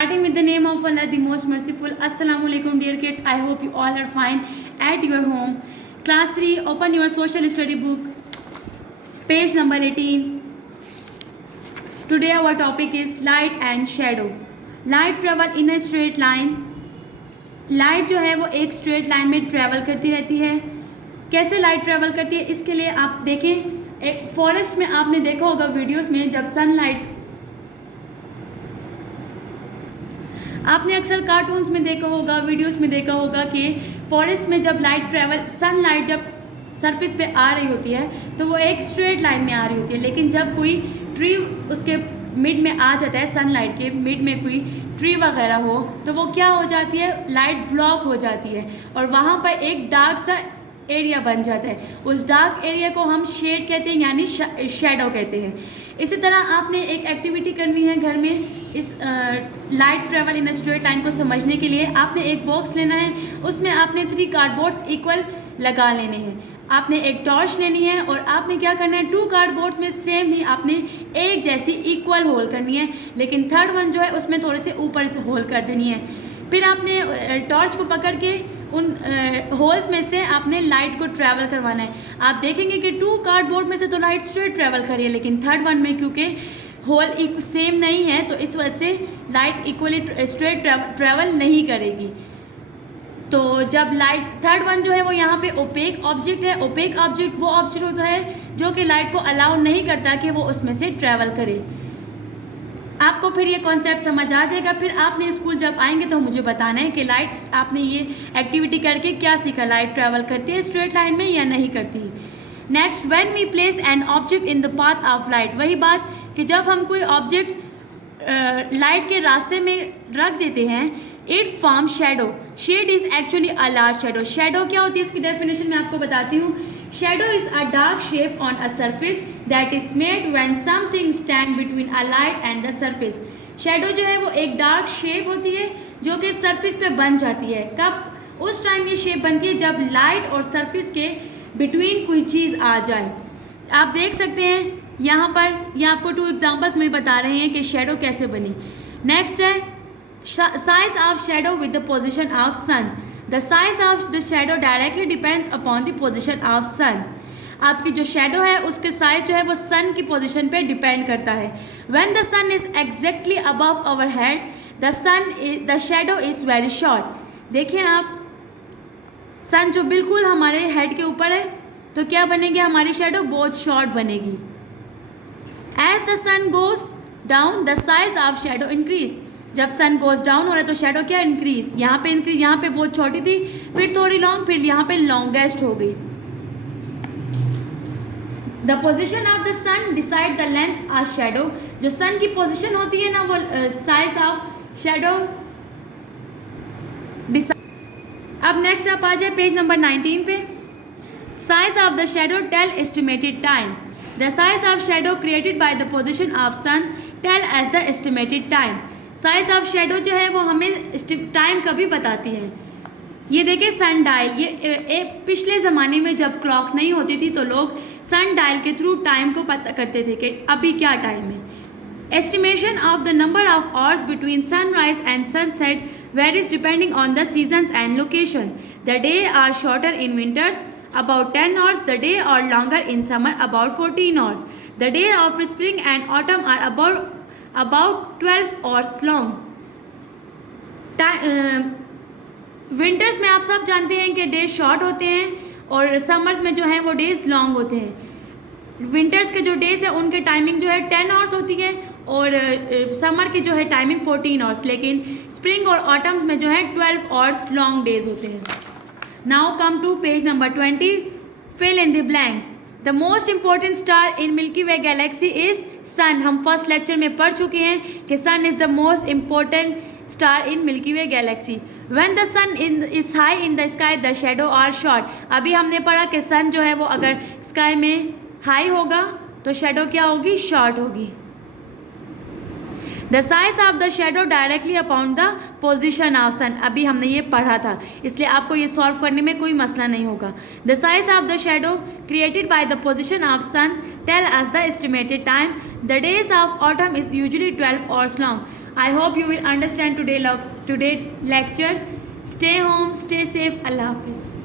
Starting with the name of Allah, the most merciful. Assalamu alaikum, dear kids. I hope you all are fine at your home. Class 3, open your social study book, page number 18. Today our topic is light and shadow. Light travel in a straight line. Light जो है वो एक straight line में travel करती रहती है. कैसे light travel करती है इसके लिए आप देखें. एक फॉरेस्ट में आपने देखा होगा वीडियोस में, जब सनलाइट, आपने अक्सर कार्टून्स में देखा होगा, वीडियोस में देखा होगा कि फॉरेस्ट में जब लाइट ट्रैवल, सनलाइट जब सरफेस पे आ रही होती है तो वो एक स्ट्रेट लाइन में आ रही होती है. लेकिन जब कोई ट्री उसके मिड में आ जाता है, सनलाइट के मिड में कोई ट्री वगैरह हो, तो वो क्या हो जाती है, लाइट ब्लॉक हो जाती है और वहाँ पर एक डार्क सा एरिया बन जाता है. उस डार्क एरिया को हम शेड कहते हैं, यानी शैडो कहते हैं. इसी तरह आपने एक एक्टिविटी करनी है घर में. इस light travel in straight line को समझने के लिए आपने एक बॉक्स लेना है. उसमें आपने 3 कार्डबोर्ड्स इक्वल लगा लेने हैं. आपने एक टॉर्च लेनी है और आपने क्या करना है, 2 कार्डबोर्ड्स में सेम ही आपने एक जैसी इक्वल होल करनी है, लेकिन थर्ड वन जो है उसमें थोड़े से ऊपर से होल कर देनी है. फिर आपने टॉर्च को पकड़ के उन होल्स में से आपने लाइट को ट्रैवल करवाना है. आप देखेंगे कि 2 कार्डबोर्ड में से तो लाइट स्ट्रेट ट्रैवल करी है, लेकिन थर्ड वन में क्योंकि होल सेम नहीं है तो इस वजह से लाइट इक्वली स्ट्रेट ट्रैवल नहीं करेगी. तो जब लाइट थर्ड वन जो है वो यहाँ पे ओपेक ऑब्जेक्ट है. ओपेक ऑब्जेक्ट वो ऑब्जेक्ट होता है जो कि लाइट को अलाउ नहीं करता कि वो उसमें से ट्रैवल करे. आपको फिर ये कॉन्सेप्ट समझ आ जाएगा. फिर आपने स्कूल जब आएंगे तो मुझे बताना है कि लाइट आपने ये एक्टिविटी करके क्या सीखा, लाइट ट्रैवल करती है स्ट्रेट लाइन में या नहीं करती. Next, when we place an object in the path of light. वही बात कि जब हम कोई ऑब्जेक्ट लाइट के रास्ते में रख देते हैं, it form shadow. Shade is actually a large shadow. Shadow क्या होती है इसकी डेफिनेशन मैं आपको बताती हूँ. Shadow is a dark shape on a surface that is made when something stand between a light and the surface. Shadow जो है वो एक डार्क शेप होती है जो कि सरफेस पे बन जाती है. कब? उस टाइम ये शेप बनती है जब लाइट और सरफेस के बिटवीन कोई चीज़ आ जाए. आप देख सकते हैं यहाँ पर, ये आपको 2 एग्जाम्पल्स में बता रहे हैं कि शेडो कैसे बनी. नेक्स्ट है size of shadow with the position of sun. The size of the shadow directly depends upon the position of sun. आपकी जो शेडो है उसके साइज जो है वो सन की पोजीशन पे डिपेंड करता है. When the sun is exactly above our head the shadow is very short. देखिए आप, सन जो बिल्कुल हमारे हेड के ऊपर है तो क्या बनेगी, हमारी शेडो बहुत शॉर्ट बनेगी. As the sun goes down the size of shadow increase. जब सन गोज डाउन हो रहा है तो शेडो क्या इंक्रीज, यहाँ पे बहुत छोटी थी, फिर थोड़ी लॉन्ग, फिर यहाँ पे लॉन्गेस्ट हो गई. The position of the sun decide the length of shadow. जो सन की पोजिशन होती है ना वो साइज ऑफ शेडो डिसाइड. अब नेक्स्ट आप आ जाए पेज नंबर 19 पे. Size of the shadow tell estimated time. The size of shadow created by the position of sun tell as the estimated time. Size of shadow जो है वो हमें time कभी बताती है. ये देखिए सन डायल, ये पिछले ज़माने में जब क्लॉक नहीं होती थी तो लोग सन डायल के थ्रू टाइम को पता करते थे कि अभी क्या टाइम है. Estimation of the number of hours between sunrise and sunset varies depending on the seasons and location. The day are shorter in winters about 10 hours. The day are longer in summer about 14 hours. The day of spring and autumn are about 12 hours long. Winters में आप सब जानते हैं कि day short होते हैं और summers में जो है वो डेज लॉन्ग होते हैं. विंटर्स के जो डेज है उनके टाइमिंग जो है 10 आवर्स होती है और समर की जो है टाइमिंग 14 आवर्स. लेकिन स्प्रिंग और ऑटम्स में जो है 12 आवर्स लॉन्ग डेज होते हैं. Now come to page number 20. Fill in the blanks. The most important star in Milky Way galaxy is Sun. हम फर्स्ट लेक्चर में पढ़ चुके हैं कि Sun is the most important star in Milky Way galaxy. When the sun is high in the sky, the shadow are short. अभी हमने पढ़ा कि Sun जो है वो अगर स्काई में हाई होगा तो शेडो क्या होगी, शॉर्ट होगी. The size of the shadow directly upon the position of sun. अभी हमने ये पढ़ा था, इसलिए आपको ये सॉल्व करने में कोई मसला नहीं होगा. The size of the shadow created by the position of sun tell us the estimated time. The days of autumn is usually 12 hours long. I hope you will understand today lecture. Stay home, stay safe. Allah Hafiz.